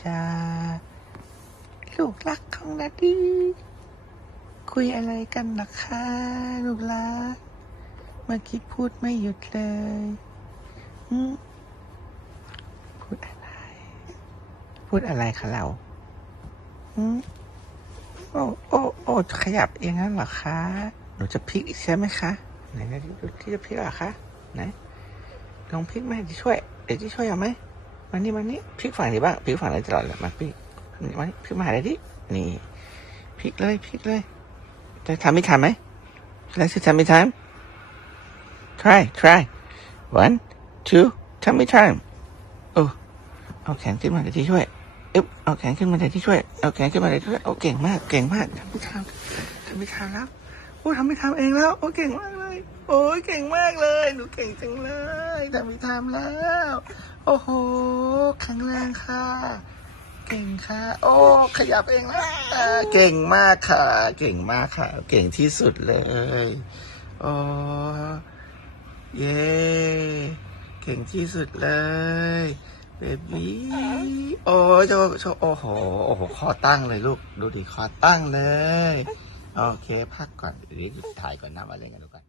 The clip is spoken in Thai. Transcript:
ชา ลูกรักของนาดีคุยอะไรกันนะคะลูกรักเมื่อกี้พูดไม่หยุดเลยพูดอะไร พูดอะไรคะเราโอ้โอ้โอ้ขยับเองนั่นเหรอคะหนูจะพลิกอีกใช่ไหมคะไหนนะดูที่จะพลิกเหรอคะไหนลองพลิกไหมจะช่วยเดี๋ยวจะช่วยเอาไหม มานี่มานี่พลิกฝั่งนี้บ้างพลิกฝั่งนี้ตลอดเลยมาพี่มานี่พลิกมาหาเลยดินี่พลิกเลยพลิกเลยจะทำไม่ทันไหม Let's see time time try try one two ทำไม่ทันโอ้เอาแขนขึ้นมาเลยที่ช่วยอึ๊บเอาแขนขึ้นมาเลยที่ช่วยเอาแขนขึ้นมาเลยที่ช่วยโอ้เก่งมาก เก่งมากทำไม่ทันทำไม่ทันแล้วโอ้ทำไม่ทันเองแล้วโอ้เก่งมาก โอ้ยเก่งมากเลย หนูเก่งจังเลยทำไม่ทันแล้ว โอ้โหแข็งแรงค่ะ เก่งค่ะ โอ้ขยับเองแล้วเก่งมากค่ะ เก่งมากค่ะ เก่งที่สุดเลยโอ้เย้เก่งที่สุดเลยเบบี้โอ้โชโชโอ้โหโอ้โหคอตั้งเลยลูก ดูดิคอตั้งเลย โอเค พักก่อนเดี๋ยวถ่ายก่อนนะมาเล่นกันดูกัน